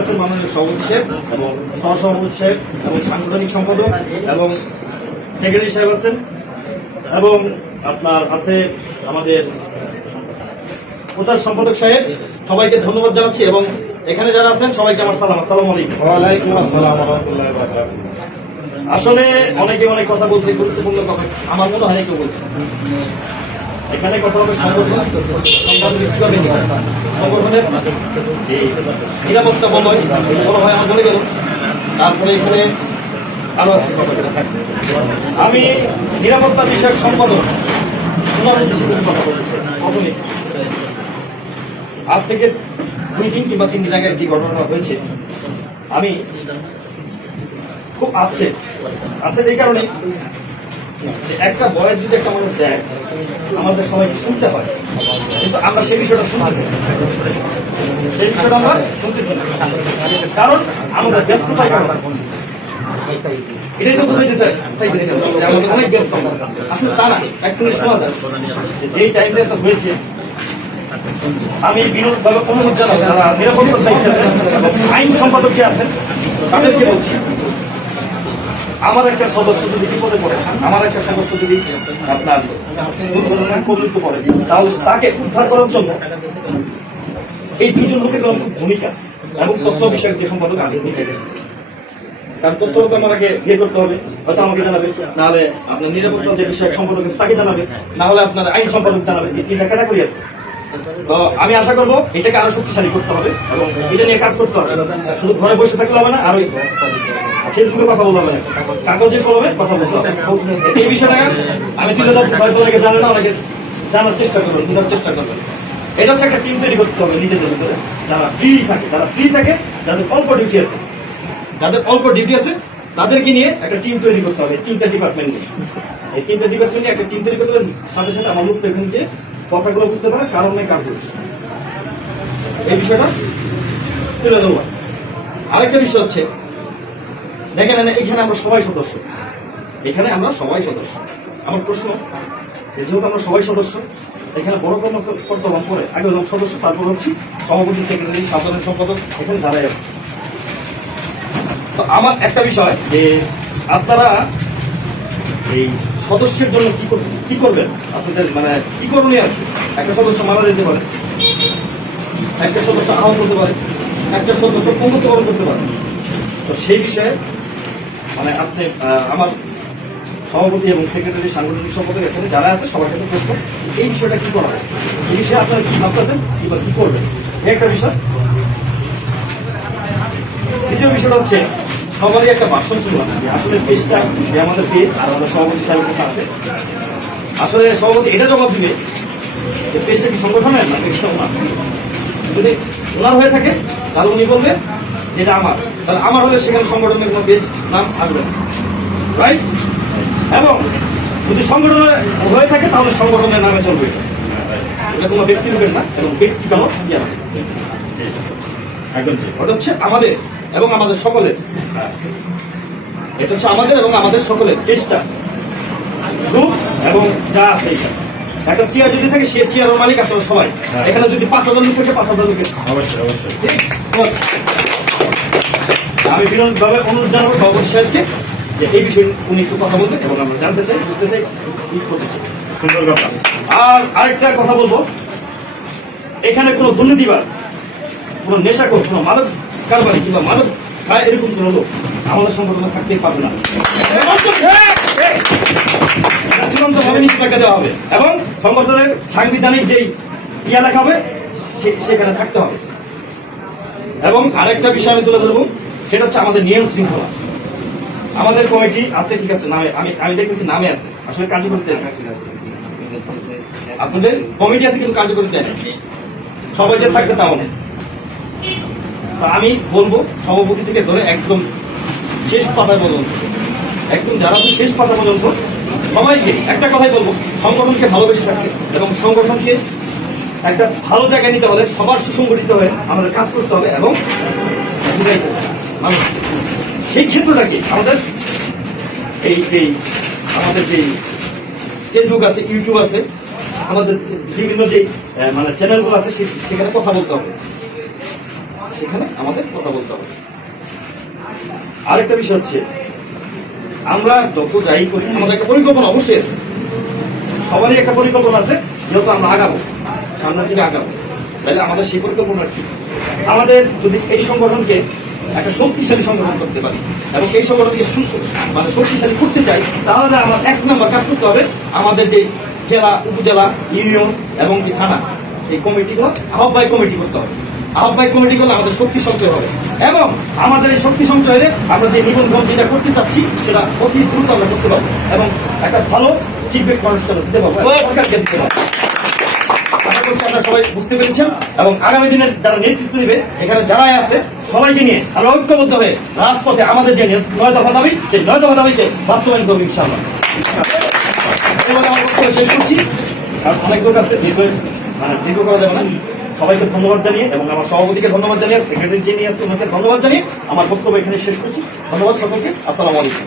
আছেন মাননীয় সভাপতি সাহেব এবং সহসভাপতি সাহেব এবং সাংগঠনিক সম্পাদক এবং সেক্রেটারি সাহেব আছেন এবং আপনার আছে আমাদের প্রচার সম্পাদক সাহেব। সবাইকে ধন্যবাদ জানাচ্ছি এবং এখানে যারা আছেন সবাইকে আমার সালাম। আসসালামু আলাইকুম। ওয়ালাইকুম আসসালাম ওয়া রাহমাতুল্লাহি ওয়া বারাকাতুহু। আসলে অনেকে অনেক কথা বলছে, গুরুত্বপূর্ণ কথা আমার মনে হয় কেউ বলছে। এখানে কথা হবে সংগঠনের নিরাপত্তা বলয় বড় ভাই আমার বলে গেল। তারপরে এখানে আরো আছে আমি নিরাপত্তা বিষয়ক সম্পাদক প্রথমে আজ থেকে 2 দিন কিংবা 3 দিন আগে যে ঘটনাটা হয়েছে আমি খুব আপসেট এই কারণে একটা বয়স যদি একটা মানুষ দেয় আমাদের সবাইকে শুনতে হয়, কিন্তু আমরা সেই বিষয়টা শুনতেছি আমরা শুনতেছি না, কারণ আমাদের ব্যস্ততার কারণে। এটাই তো বুঝাইতে চাইতেছি আমাদের অনেক ব্যস্ত। আসলে তা না, একটু শোনা যায় যেই টাইমটা এত হয়েছে আমি বিনোদভাবে অনুরোধ জানাবো যারা নিরাপত্তার দায়িত্বে আইন সম্পাদক যে আছেন তাদেরকে বলছি, আমার একটা সদস্য যদি বিপদে পড়ে, আমার একটা সদস্য যদি আপনার দুর্ঘটনায় কবলিত পড়ে, তাহলে তাকে উদ্ধার করার জন্য এই 2 জন লোকের খুব ভূমিকা এবং তথ্য বিষয়ক যে সম্পাদক আমি কারণ তথ্য আমার আগে বিয়ে করতে হবে, হয়তো আমাকে জানাবে, নাহলে আপনার নিরাপত্তা যে বিষয়ক সম্পাদক আছে তাকে জানাবে, না হলে আপনার আইন সম্পাদক জানাবে। এই 3টা ক্যাটাগরি আছে। তো আমি আশা করবো এটাকে আরো শক্তিশালী করতে হবে এবং এটা নিয়ে কাজ করতে হবে। শুধু ঘরে বসে থাকলে হবে না, আর ফেসবুকে কথা বলতে হবে না, কাগজে কলমে কথা বলতে হবে। এই বিষয়টা আমি তুলে ধরতে হয়তো অনেকে জানে না, অনেকে জানার চেষ্টা করবেন, বোঝার চেষ্টা করবেন। এটা হচ্ছে একটা টিম তৈরি করতে হবে নিজেদের ভিতরে, যারা ফ্রি থাকে, যাদের অল্প ডিউটি আছে তাদেরকে নিয়ে একটা টিম তৈরি করতে হবে। 3টা ডিপার্টমেন্ট নিয়ে এই 3টা ডিপার্টমেন্ট নিয়ে একটা টিম তৈরি করতে হবে। সাথে সাথে আমার লোক তো এখানে যে কথাগুলো বুঝতে পারে কারণ নেই কাজ করছে, এই বিষয়টা তুলে দেবো। আরেকটা বিষয় হচ্ছে দেখেন এখানে আমরা সবাই সদস্য, আমার প্রশ্ন যেহেতু আমরা সবাই সদস্য, এখানে বড় কর্তব্য পরে আগে হলাম সদস্য, তারপর হচ্ছে সভাপতি, সেক্রেটারি, সাধারণ সম্পাদক, এখানে যারাই আছে। তো আমার একটা বিষয় যে আপনারা এই সদস্যের জন্য কি করবেন, আপনাদের মানে কি করণীয় আছে। একটা সদস্য মারা যেতে পারে, একটা সদস্য আহত হতে পারে, একটা সদস্য পঙ্গুত্বকরণ করতে পারে। তো সেই বিষয়ে মানে আপনি আমার সভাপতি এবং সেক্রেটারি, সাংগঠনিক সম্পাদক এখানে যারা আছে সবার সাথে প্রশ্ন, এই বিষয়টা কি করা হয়, এই বিষয়ে আপনারা কি ভাবতেছেন কিংবা কি করবেন, এই একটা বিষয়। দ্বিতীয় বিষয়টা হচ্ছে সবারই একটা ভাষণ শুনলাম যে আসলে পেজটা যে আমাদের পেজ আর আমাদের সভাপতি সাহেবের কাছে আছে, আসলে সভাপতি এটা জবাব দিবে যে পেজটা কি সংগঠনের না পেজটা ওনার। যদি ওনার হয়ে থাকে তাহলে উনি বলবে যেটা আমার, তাহলে আমার হলে সেখানে সংগঠনের কোনো পেজ নাম আসবে না, রাইট? এবং যদি সংগঠনের হয়ে থাকে তাহলে সংগঠনের নামে চলবে, এটা কোনো ব্যক্তি রূপের না এবং ব্যক্তিগত ইয়ে না। ওটা হচ্ছে আমাদের এবং আমাদের সকলের, এটা হচ্ছে আমাদের এবং আমাদের সকলের পেজটা গ্রুপ এবং যা আছে একটা চেয়ার যদি থাকে সে চেয়ারের মালিক আপনারা সবাই। এখানে যদি 5,000 লোক থাকে 5,000 লোকের আমি বিনোদভাবে অনুরোধ জানাবো সভাপতি সাহেবকে যে এই বিষয়ে উনি একটু কথা বলবেন এবং আমরা জানতে চাই, বুঝতে চাই কি করতে চাই। আর আরেকটা কথা বলবো, এখানে কোনো দুর্নীতিবাজ, কোনো নেশাখোর, কোনো মাদক কারবারি কিংবা মাদক খায় এরকম কোনো লোক আমাদের সংগঠনে থাকতেই পারবে না, চূড়ান্তভাবে নিষেধাজ্ঞা দেওয়া হবে এবং সংগঠনের সাংবিধানিক যেই ইয়া লেখা হবে সেখানে থাকতে হবে। এবং আরেকটা বিষয় আমি তুলে ধরবো, সেটা হচ্ছে আমাদের নিয়ম শৃঙ্খলা। আমাদের কমিটি আছে, ঠিক আছে, নামে আমি দেখতেছি নামে আছে, আসলে কার্যকরিতা আপনাদের কমিটি আছে কিন্তু কার্যকরিতা নেই, সবাই যে থাকবে তাও নেই। আমি বলবো সভাপতি থেকে ধরে একদম শেষ পাতা পর্যন্ত, একদম যারা শেষ পাতা পর্যন্ত সবাইকে একটা কথাই বলবো, সংগঠনকে ভালোবেসে থাকবে এবং সংগঠনকে একটা ভালো জায়গায় নিতে হলে সবার সুসংগঠিত হয়ে আমাদের কাজ করতে হবে এবং মানুষ সেই ক্ষেত্রটাকে আমাদের আমাদের যে ফেসবুক আছে, ইউটিউব আছে, আমাদের বিভিন্ন যে মানে চ্যানেলগুলো আছে সেখানে কথা বলতে হবে। সেখানে আমাদের কথা বলতে হবে। আরেকটা বিষয় হচ্ছে, আমরা যত যাই করি আমাদের একটা পরিকল্পনা অবশ্যই আছে, সবারই একটা পরিকল্পনা আছে। যেহেতু আমরা আগাবো, সামনের দিকে আগাবো, তাহলে আমাদের সেই পরিকল্পনা কি, আমাদের যদি এই সংগঠনকে একটা শক্তিশালী সংগঠন করতে পারি এবং এই সংগঠনকে মানে শক্তিশালী করতে চাই, তাহলে আমার এক নম্বর কাজ করতে হবে, আমাদের যে জেলা, উপজেলা, ইউনিয়ন এবং কি থানা, এই কমিটিগুলো আহ্বায়ক কমিটি করতে হবে। আহ্বায়ক কমিটি করলে আমাদের শক্তি সঞ্চয় হবে এবং আমাদের এই শক্তি সঞ্চয়ে আমরা যে নিবন্ধন যেটা করতে চাচ্ছি সেটা অতি দ্রুত আমরা করতে পারবো এবং একটা ভালো ফিডব্যাক মানুষকে দিতে পারবো, সরকারকে দিতে পারবো। আশা করছি আপনারা সবাই বুঝতে পেরেছেন এবং আগামী দিনের যারা নেতৃত্ব দিবে, এখানে যারাই আছে সবাইকে নিয়ে আমরা ঐক্যবদ্ধ হয়ে রাজপথে আমাদের যে 9 দফা দাবি, সেই 9 দফা দাবিকে বাস্তবায়ন করবো ইনশাআল্লাহ। এবারে আমার বক্তব্য শেষ করছি, কারণ অনেক লোক আছে দীর্ঘ করা যাবে না। সবাইকে ধন্যবাদ জানিয়ে এবং আমার সভাপতিকে ধন্যবাদ জানিয়ে, সেক্রেটারি যিনি আছে ওনাকে ধন্যবাদ জানিয়ে আমার বক্তব্য এখানে শেষ করছি। ধন্যবাদ সকলকে। আসসালামু আলাইকুম।